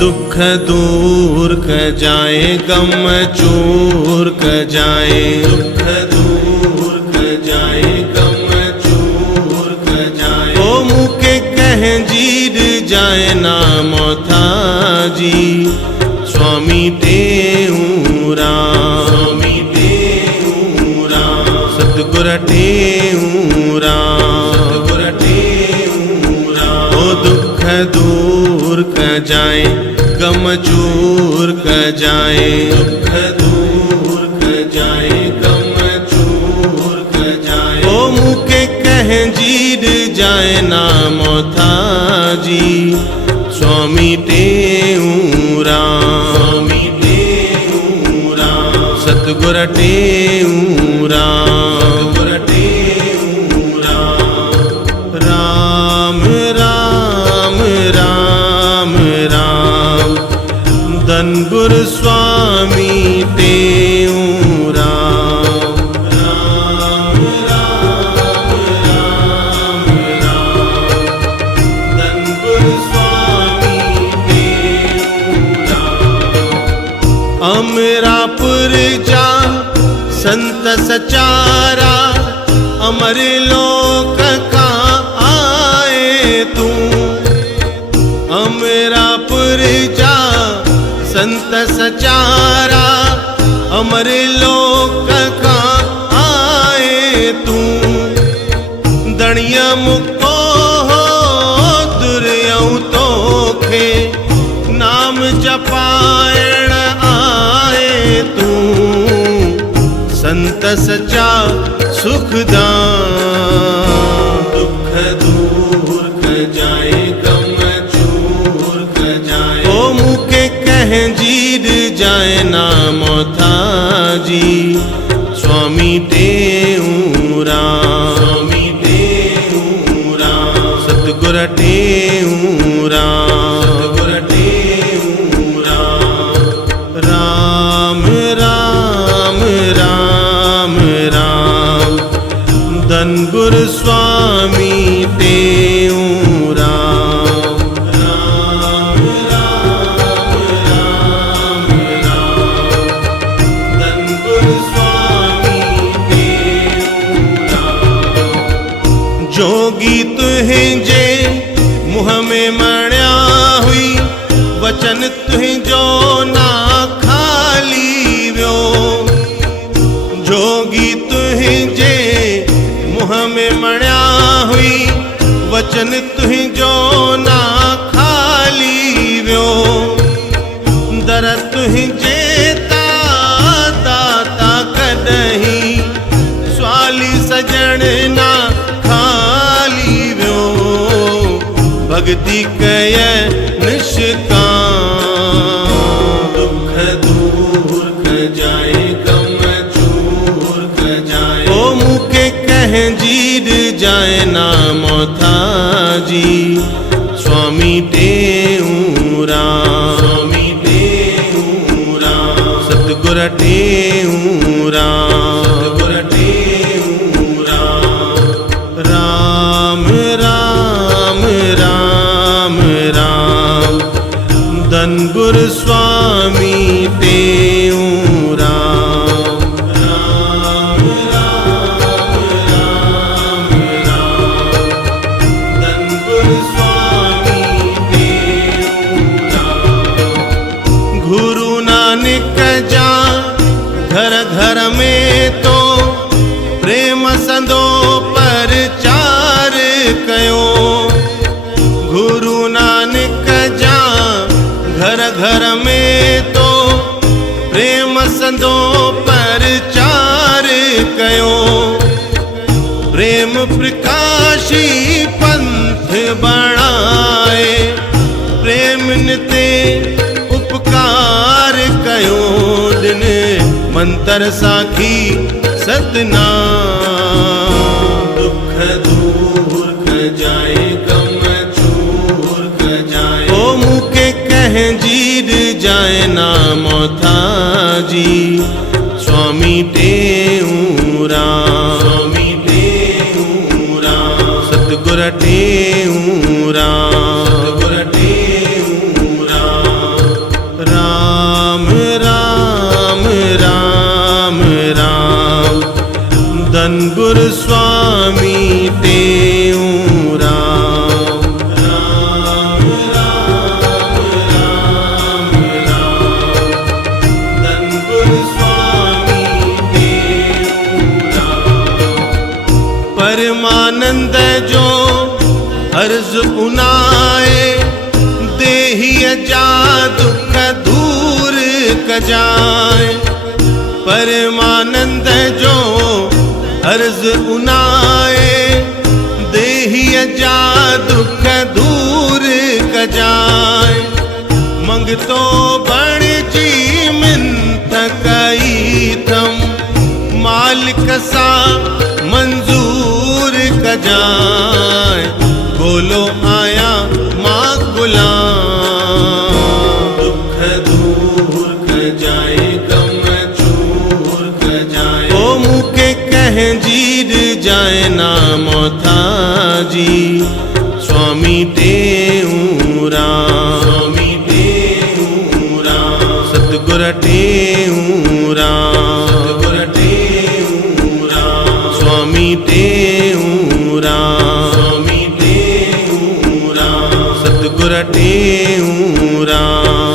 दुख दूर क जाए, गम चूर क जाए। दुख दूर क जाए, गम चूर क जाए। ओ मुके कह जीर जाए नाम था जी, स्वामी टेऊरा, स्वामी टेऊरा, सतगुर टेऊरा, सतगुर टेऊरा। ओ दुख दूर क जाए, गम चूर क जाए। दुख दूर क जाए, गम चूर क जाए। ओ मुके कह जीर जाए नाम था जी, स्वामी टेऊरा, स्वामी टेऊरा, सतगुर टेऊरा, सतगुर टेऊरा। राम राम राम राम, धन गुरु स्वामी टेऊरा। राम राम राम राम, धन गुरु स्वामी टेऊरा। अमरापुर जा संत सचारा, अमर लोक का आए तू। अमरापुर जा संत सचारा, अमर लोक का आए तू। दणिया मुक्तो हो दुर्यऊ तोखे, नाम जपायण आए तू। संत सचा सुखदान, दुख दूर क जाए, गम चूर क जाए। ओ मुके कह जीर जाए नाम था जी, स्वामी टेऊरा, स्वामी टेऊरा, सतगुर टेऊरा, सतगुर टेऊरा। राम राम राम राम, धन गुरु स्वामी टेऊरा। राम राम राम राम, धन गुरु स्वामी टेऊरा। जोगी तुहे जे मुँह में मण्या हुई, वचन तुहे जो ना खाली व्यो। जोगी तुहे जे मुँह में मण्या हुई, वचन तुहे जो ना खाली व्यो। दर तुहे जेता दाता कदही, स्वाली सजण ना खाली व्यो। भक्ति कय निष्काम, दुख दूर क जाए, गम चूर क जाए। ओ मुके कह जीर जाए नाम था जी, स्वामी टेऊरा, स्वामी टेऊरा, सतगुर टेऊरा, सतगुर टेऊरा। राम राम राम राम, धन गुरु स्वामी टेऊरा। राम राम राम राम, धन गुरु स्वामी टेऊरा। गुरु नानक जा घर घर में तो, प्रेम संदो प्रचार कयो। गुरु नानक जा घर घर में तो, प्रेम संदो प्रचार कयो। प्रेम प्रकाशी पंथ बनाए, प्रेम निते उपकार कयो। दिन मंत्र साखी सतनाम, दुख दूर क जाए, गम चूर क जाए। ओ मुके कह जीर जाए नाम था जी, स्वामी टेऊरा, स्वामी टेऊरा, सतगुर टेऊरा। टेऊं राम। राम राम राम राम धन गुरु स्वामी टेऊं राम। परमानंद जो अर्ज उनाए देहिय जा दुख दूर कजाए। परमानंद जो अर्ज उनाए देहिय जा दुख दूर कजाए। मंगतो बण जी मिन्थ कई थम मालिक सा मंजूर कजाए। बोलो आया माँ गुलाम दुख दूर कजाए गम चूर कजाए। ओ मुके कह जीर जाए नाम था जी स्वामी टेऊं राम। स्वामी टेऊं राम सतगुर टेऊं राम। सतगुर टेऊं राम स्वामी टेऊं राम। स्वामी टेऊं राम सतगुर टेऊं राम।